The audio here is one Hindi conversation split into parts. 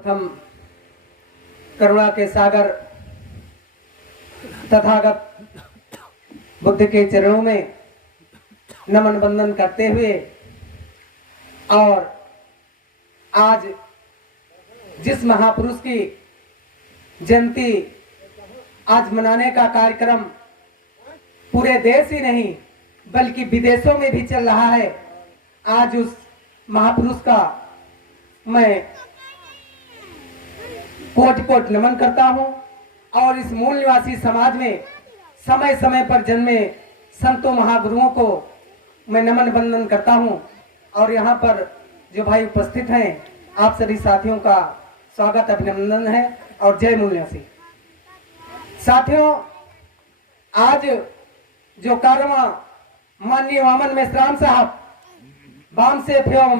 प्रथम करुणा के सागर तथागत बुद्ध के चरणों में नमन बंदन करते हुए और आज जिस महापुरुष की जयंती आज मनाने का कार्यक्रम पूरे देश ही नहीं बल्कि विदेशों में भी चल रहा है। आज उस महापुरुष का मैं कोटि कोटि नमन करता हूं और इस मूल निवासी समाज में समय समय पर जन्मे संतों महागुरुओं को मैं नमन बंदन करता हूं। और यहाँ पर जो भाई उपस्थित हैं आप सभी साथियों का स्वागत अभिनंदन है और जय मूल निवासी साथियों। आज जो कार्यक्रम माननीय वामन मेश्राम साहब वामसेफ एवं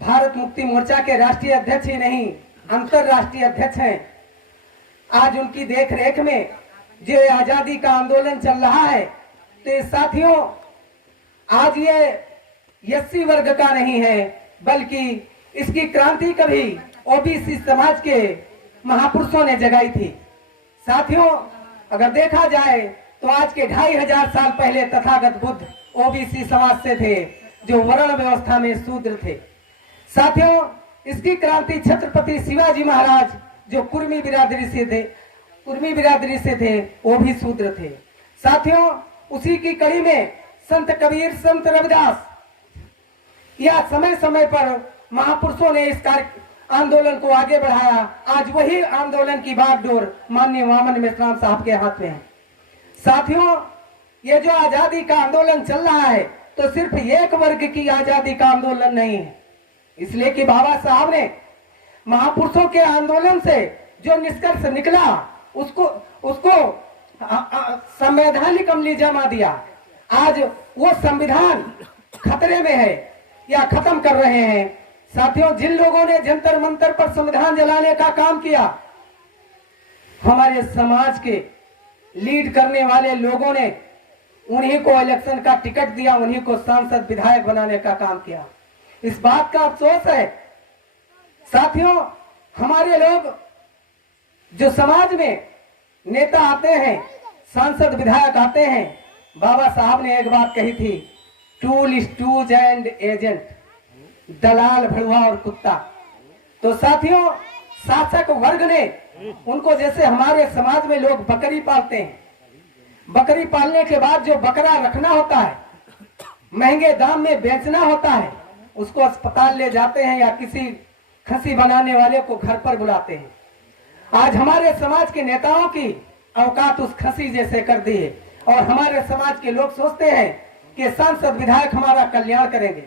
भारत मुक्ति मोर्चा के राष्ट्रीय अध्यक्ष ही नहीं अंतरराष्ट्रीय अध्यक्ष हैं। आज उनकी देखरेख में जो आजादी का आंदोलन चल रहा है तो साथियों आज ये एससी वर्ग का नहीं है बल्कि इसकी क्रांति कभी ओबीसी समाज के महापुरुषों ने जगाई थी। साथियों अगर देखा जाए तो आज के 2500 साल पहले तथागत बुद्ध ओबीसी समाज से थे जो वर्ण व्यवस्था में शूद्र थे। साथियों इसकी क्रांति छत्रपति शिवाजी महाराज जो कुर्मी बिरादरी से थे वो भी शूद्र थे। साथियों उसी की कड़ी में संत कबीर संत रविदास या समय समय पर महापुरुषों ने इस आंदोलन को आगे बढ़ाया। आज वही आंदोलन की बागडोर माननीय वामन मेश्राम साहब के हाथ में है। साथियों ये जो आजादी का आंदोलन चल रहा है तो सिर्फ एक वर्ग की आजादी का आंदोलन नहीं है, इसलिए कि बाबा साहब ने महापुरुषों के आंदोलन से जो निष्कर्ष निकला उसको संवैधानिक अमलीजामा दिया। आज वो संविधान खतरे में है या खत्म कर रहे हैं। साथियों जिन लोगों ने जंतर मंतर पर संविधान जलाने का काम किया हमारे समाज के लीड करने वाले लोगों ने उन्हीं को इलेक्शन का टिकट दिया, उन्हीं को सांसद विधायक बनाने का काम किया। इस बात का अफसोस है। साथियों हमारे लोग जो समाज में नेता आते हैं सांसद विधायक आते हैं, बाबा साहब ने एक बात कही थी, टूल स्टूज एंड एजेंट, दलाल भड़ुआ और कुत्ता। तो साथियों शासक वर्ग ने उनको जैसे हमारे समाज में लोग बकरी पालते हैं, बकरी पालने के बाद जो बकरा रखना होता है महंगे दाम में बेचना होता है उसको अस्पताल ले जाते हैं या किसी खसी बनाने वाले को घर पर बुलाते हैं। आज हमारे समाज के नेताओं की औकात उस खसी जैसे कर दी है और हमारे समाज के लोग सोचते हैं कि सांसद विधायक हमारा कल्याण करेंगे।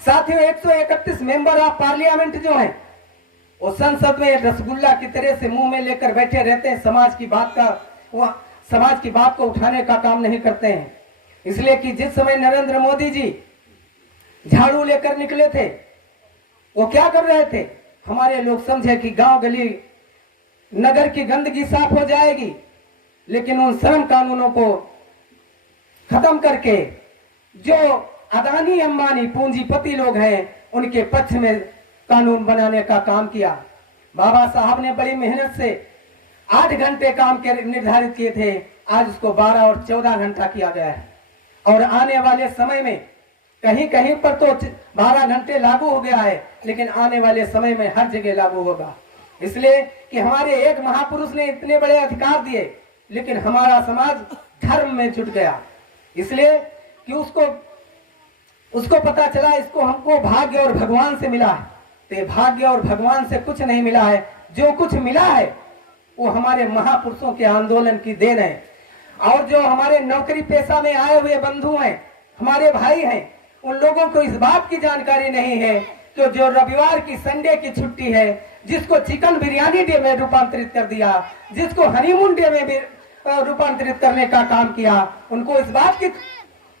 साथियों 131 मेंबर ऑफ पार्लियामेंट जो है वो संसद में रसगुल्ला की तरह से मुंह में लेकर बैठे रहते हैं, समाज की बात को उठाने का काम नहीं करते हैं। इसलिए कि जिस समय नरेंद्र मोदी जी झाड़ू लेकर निकले थे वो क्या कर रहे थे, हमारे लोग समझे कि गांव गली नगर की गंदगी साफ हो जाएगी, लेकिन उन श्रम कानूनों को खत्म करके जो अदानी अंबानी पूंजीपति लोग हैं उनके पक्ष में कानून बनाने का काम किया। बाबा साहब ने बड़ी मेहनत से 8 घंटे काम के निर्धारित किए थे, आज उसको 12 और 14 घंटा किया गया है। और आने वाले समय में कहीं कहीं पर तो 12 घंटे लागू हो गया है, लेकिन आने वाले समय में हर जगह लागू होगा। इसलिए कि हमारे एक महापुरुष ने इतने बड़े अधिकार दिए लेकिन हमारा समाज धर्म में जुट गया, इसलिए कि उसको पता चला इसको हमको भाग्य और भगवान से मिला है। तो भाग्य और भगवान से कुछ नहीं मिला है, जो कुछ मिला है वो हमारे महापुरुषों के आंदोलन की देन है। और जो हमारे नौकरी पेशा में आए हुए बंधु हैं हमारे भाई हैं उन लोगों को इस बात की जानकारी नहीं है कि जो रविवार की संडे की छुट्टी है जिसको चिकन बिरयानी डे में रूपांतरित कर दिया, जिसको हनीमून डे में भी रूपांतरित करने का काम किया, उनको इस बात की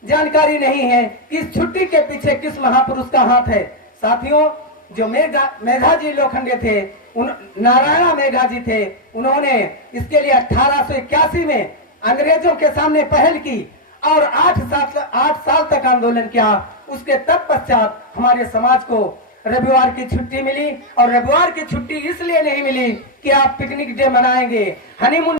जानकारी नहीं है कि इस छुट्टी के पीछे किस महापुरुष का हाथ है। साथियों जो मेघाजी लोखंडे थे नारायण मेघाजी थे, उन्होंने इसके लिए 1881 में अंग्रेजों के सामने पहल की और 8 साल तक आंदोलन किया। उसके तत्पश्चात हमारे समाज को रविवार की छुट्टी मिली, और रविवार की छुट्टी इसलिए नहीं मिली कि आप पिकनिक डे मनाएंगे, हनीमून